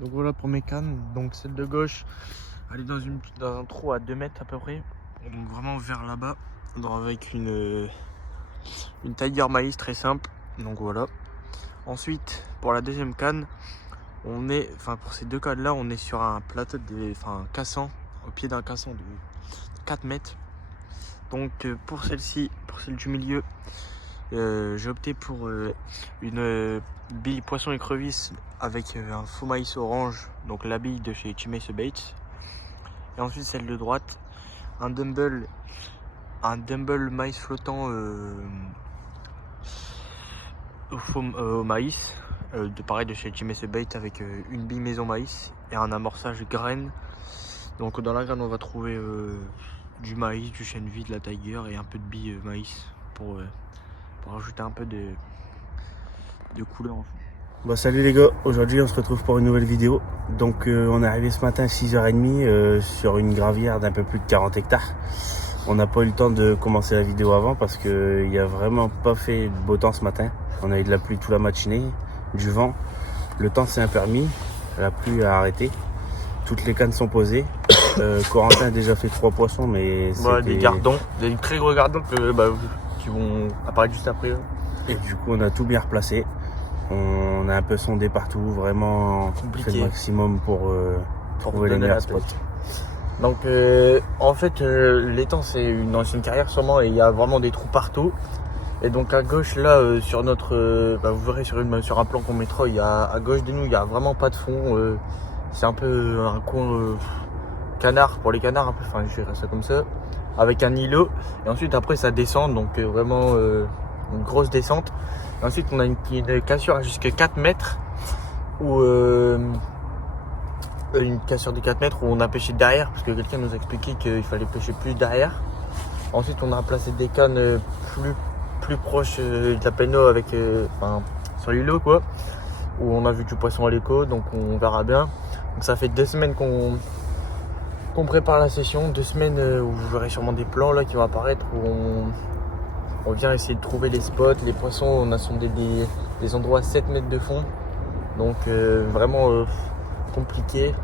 Donc voilà pour mes cannes. Donc celle de gauche, elle est dans un trou à 2 mètres à peu près. Donc vraiment vers là-bas. Avec une Tiger maïs très simple. Donc voilà. Ensuite, pour la deuxième canne, pour ces deux cannes là, on est sur un plateau cassant, au pied d'un cassant de 4 mètres. Donc pour celle-ci, pour celle du milieu, j'ai opté pour une bille poisson écrevisse avec un faux maïs orange, donc la bille de chez Chimay Baits. Et ensuite celle de droite, un dumbbell maïs flottant au maïs, pareil de chez Chimay Baits avec une bille maison maïs et un amorçage graine. Donc dans la graine on va trouver du maïs, du chêne vie, de la tiger et un peu de bille maïs pour rajouter un peu de couleur en fond. Salut les gars, aujourd'hui on se retrouve pour une nouvelle vidéo. Donc on est arrivé ce matin à 6h30 sur une gravière d'un peu plus de 40 hectares. On n'a pas eu le temps de commencer la vidéo avant parce qu'il n'y a vraiment pas fait de beau temps ce matin. On a eu de la pluie toute la matinée, du vent. Le temps s'est impermis, la pluie a arrêté. Toutes les cannes sont posées. Corentin a déjà fait 3 poissons, mais des gardons, des très gros gardons qui vont apparaître juste après. Et du coup on a tout bien replacé. On a un peu sondé partout, vraiment fait le maximum pour trouver les meilleurs spots. Donc en fait l'étang c'est une ancienne carrière sûrement et il y a vraiment des trous partout. Et donc à gauche là sur notre vous verrez sur un plan qu'on mettra, il y a à gauche de nous il y a vraiment pas de fond. C'est un peu un coin canard pour les canards un peu, enfin je dirais ça comme ça, avec un îlot. Et ensuite après ça descend, donc vraiment une grosse descente. Et ensuite on a une cassure à jusqu'à 4 mètres où une cassure de 4 mètres où on a pêché derrière parce que quelqu'un nous a expliqué qu'il fallait pêcher plus derrière. Ensuite on a placé des cannes plus proches de la péno avec sur l'îlot quoi, où on a vu du poisson à l'écho, donc on verra bien. Donc ça fait 2 semaines qu'on prépare la session, 2 semaines où vous verrez sûrement des plans là qui vont apparaître où on vient essayer de trouver les spots, les poissons. On a sondé des endroits à 7 mètres de fond, donc vraiment compliqué.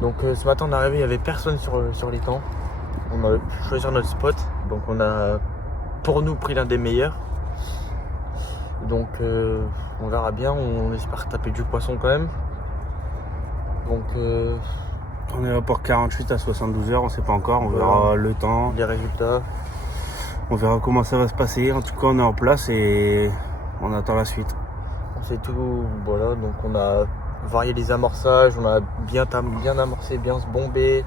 Donc ce matin on est arrivé, il n'y avait personne sur l'étang. On a pu choisir notre spot, donc on a pour nous pris l'un des meilleurs. Donc on verra bien, on espère taper du poisson quand même. Donc on est là pour 48 à 72 heures, on sait pas encore, on verra le temps, les résultats. On verra comment ça va se passer. En tout cas on est en place et on attend la suite. C'est tout, voilà, donc on a varié les amorçages, on a bien amorcé, bien se bomber.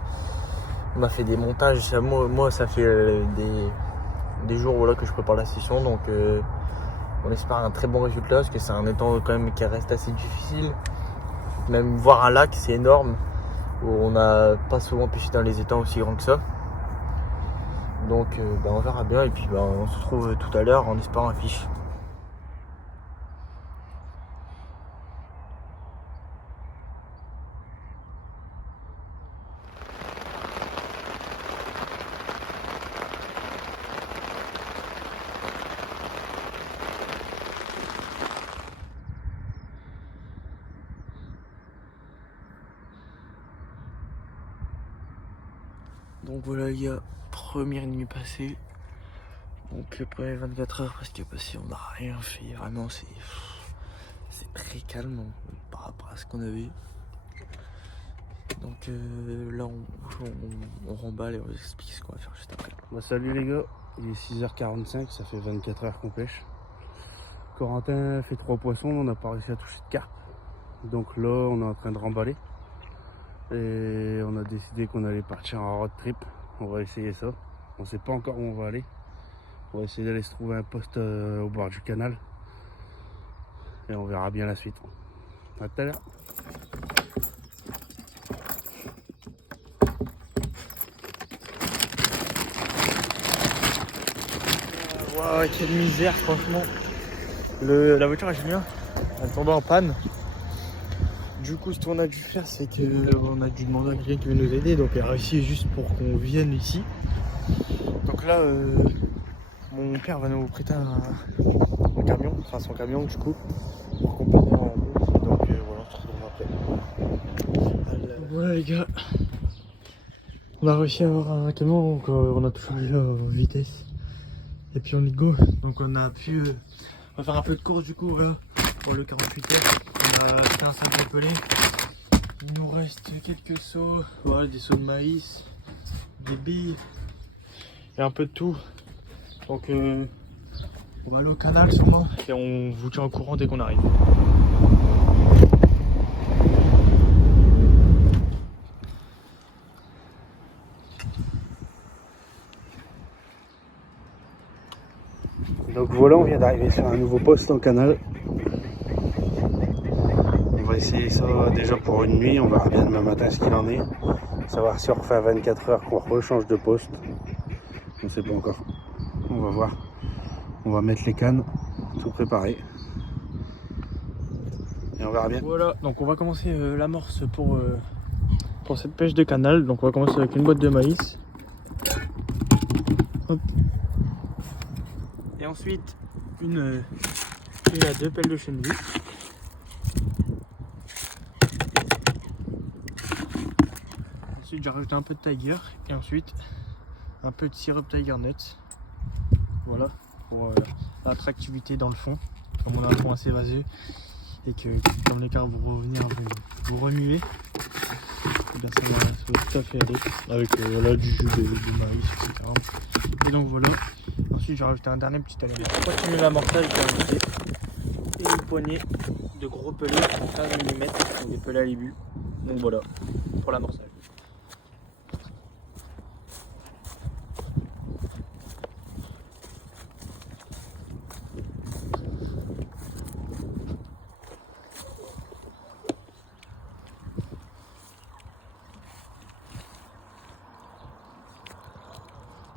On a fait des montages, moi ça fait des jours voilà, que je prépare la session, donc on espère un très bon résultat parce que c'est un étang quand même qui reste assez difficile. Même voir un lac c'est énorme, où on n'a pas souvent pêché dans les étangs aussi grands que ça. Donc on verra bien et puis on se retrouve tout à l'heure en espérant un fiche. Donc voilà les gars, première nuit passée. Donc le premier 24 heures parce que on n'a rien fait, vraiment c'est très calme par rapport à ce qu'on avait. Donc là on remballe et on vous explique ce qu'on va faire juste après. Salut les gars, il est 6h45, ça fait 24 heures qu'on pêche. Corentin fait 3 poissons, on n'a pas réussi à toucher de carpe. Donc là on est en train de remballer. Et on a décidé qu'on allait partir en road trip. On va essayer ça. On sait pas encore où on va aller. On va essayer d'aller se trouver un poste au bord du canal. Et on verra bien la suite. À tout à l'heure. Waouh, quelle misère franchement. La voiture à Julien, elle tombait en panne. Du coup, ce qu'on a dû faire, c'est qu'on a dû demander à quelqu'un qui veut nous aider. Donc, elle a réussi juste pour qu'on vienne ici. Donc là, mon père va nous prêter un camion, enfin son camion du coup, pour qu'on puisse venir en bus. Donc voilà, on se retrouvera après. Voilà les gars, on a réussi à avoir un camion, donc on a tout changé en vitesse et puis on est go. Donc on a pu on va faire un peu de course du coup voilà, pour le 48 heures. On a fait un sac appelé, il nous reste quelques seaux, voilà, des seaux de maïs, des billes et un peu de tout. Donc on va aller au canal sûrement et on vous tient au courant dès qu'on arrive. Donc voilà, on vient d'arriver sur un nouveau poste en canal. On va essayer ça déjà pour une nuit, on verra bien demain matin ce qu'il en est. Savoir si on refait à 24 heures qu'on rechange de poste. On ne sait pas encore. On va voir. On va mettre les cannes, tout préparé. Et on verra bien. Voilà, donc on va commencer l'amorce pour cette pêche de canal. Donc on va commencer avec une boîte de maïs. Hop. Et ensuite une à deux pelles de chenille. Ensuite j'ai rajouté un peu de Tiger et ensuite un peu de sirop Tiger Nuts. Voilà, pour l'attractivité dans le fond. Comme on a un fond assez vaseux et que comme l'écart vous revenir vous remuez, et bien ça va tout à fait aller avec voilà, du jus de maïs, etc. Et donc voilà. Ensuite j'ai rajouté un dernier petit élément. Pour continuer l'amorçage, j'ai rajouté une poignée de gros pelés en 15 mm, donc des pelés à l'ébu. Donc voilà, pour l'amorçage.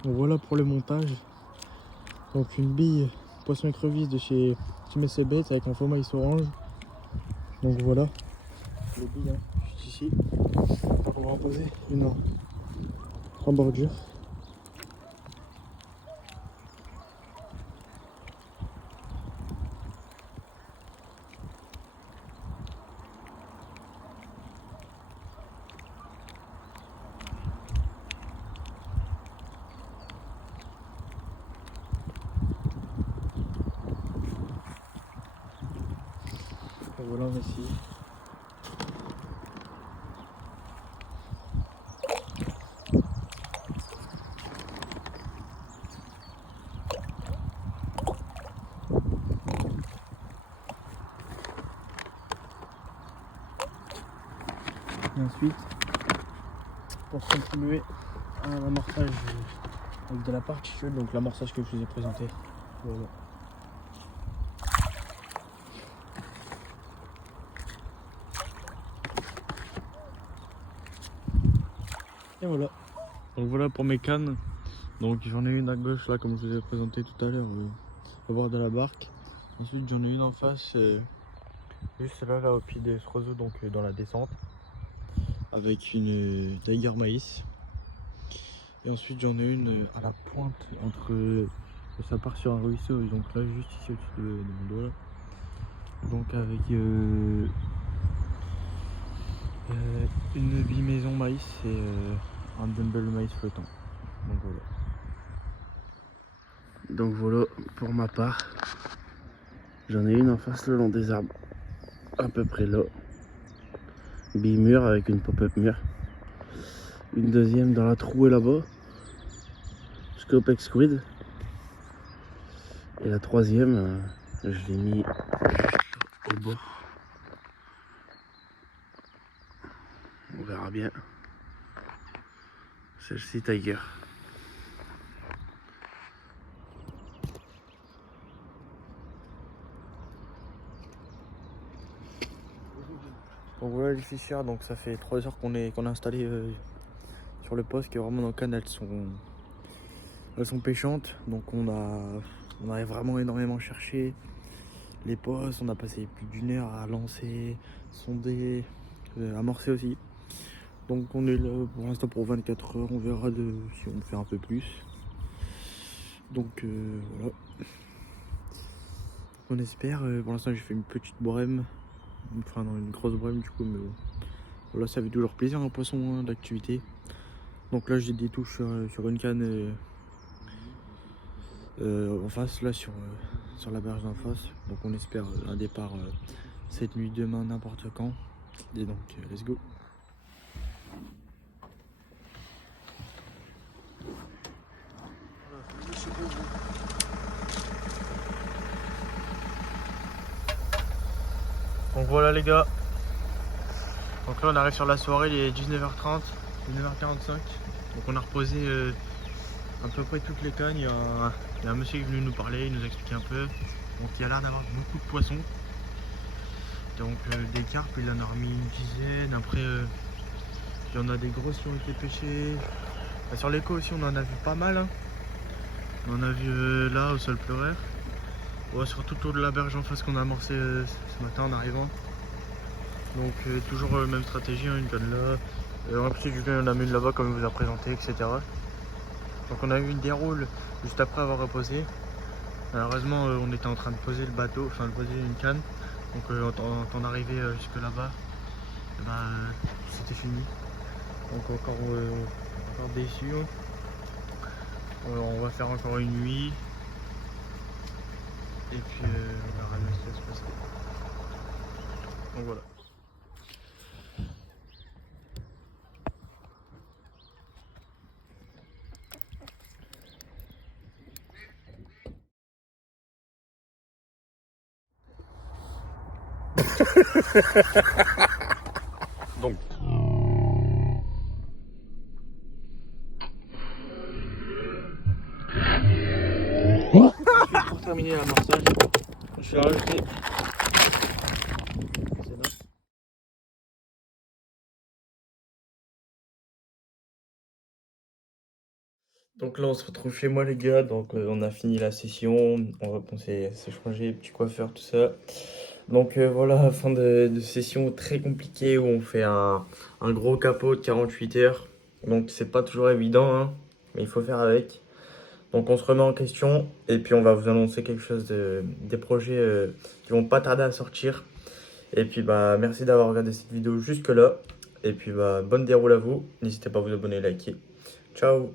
Donc voilà pour le montage. Donc une bille poisson écrevisse de chez Timothy Baits avec un faux maïs orange. Donc voilà les billes juste ici. On va en poser une en bordure. Et voilà on est ici. Et ensuite, pour contribuer à l'amorçage avec de la particule, donc l'amorçage que je vous ai présenté. Voilà. Et voilà. Donc voilà pour mes cannes. Donc j'en ai une à gauche là comme je vous ai présenté tout à l'heure au bord de la barque. Ensuite j'en ai une en face juste là au pied des roseaux, donc dans la descente, avec une Tiger maïs. Et ensuite j'en ai une à la pointe entre ça part sur un ruisseau, donc là juste ici au-dessus de mon doigt là. Donc avec une bille maison maïs et un dumbbell maïs flottant. Donc voilà. Donc voilà pour ma part. J'en ai une en face le long des arbres. À peu près là. Bille mûre avec une pop-up mûre. Une deuxième dans la trouée là-bas. Scopex squid. Et la troisième, je l'ai mis au bord. On verra bien. Celle-ci Tiger. Donc voilà les fichières, donc ça fait 3 heures qu'on a installé sur le poste, qui est vraiment dans le canal, elles sont pêchantes. Donc on a vraiment énormément cherché les postes, on a passé plus d'1 heure à lancer, sonder, amorcer aussi. Donc on est là pour l'instant pour 24 heures, on verra si on fait un peu plus. Donc voilà. On espère, pour l'instant j'ai fait une petite brème, enfin non, une grosse brème du coup, mais bon, Là ça fait toujours plaisir un poisson hein, d'activité. Donc là j'ai des touches sur une canne en face là sur la berge d'en face. Donc on espère un départ cette nuit, demain, n'importe quand. Et donc let's go. Donc voilà les gars. Donc là on arrive sur la soirée, il est 19h30, 19h45. Donc on a reposé à peu près toutes les cannes. Il y a un monsieur qui est venu nous parler, il nous a expliqué un peu. Donc il y a l'air d'avoir beaucoup de poissons. Donc des carpes, il en a remis une dizaine. Après il y en a des grosses qui ont été pêchées. Sur l'écho aussi on en a vu pas mal. Hein. On en a vu là au sol pleurer. Ouais, surtout autour de la berge en face qu'on a amorcé ce matin en arrivant. Donc toujours même stratégie, hein, une canne là. Ensuite Julien en a mis une là-bas comme il vous a présenté, etc. Donc on a eu une déroule juste après avoir reposé. Malheureusement on était en train de poser le bateau, enfin de poser une canne. Donc en temps d'arriver jusque là-bas, c'était fini. Donc encore déçu. On va faire encore une nuit. Et puis on verra bien ce qui va se passer. Donc voilà. Donc. Pour terminer l'amorçage, je vais rajouter. Donc là on se retrouve chez moi les gars, donc on a fini la session, on s'est changé, petit coiffeur, tout ça. Donc voilà, fin de session très compliquée où on fait un gros capot de 48 heures. Donc c'est pas toujours évident, hein, mais il faut faire avec. Donc on se remet en question et puis on va vous annoncer quelque chose des projets qui vont pas tarder à sortir. Et puis bah merci d'avoir regardé cette vidéo jusque là. Et puis bah bonne déroule à vous, n'hésitez pas à vous abonner et liker. Ciao.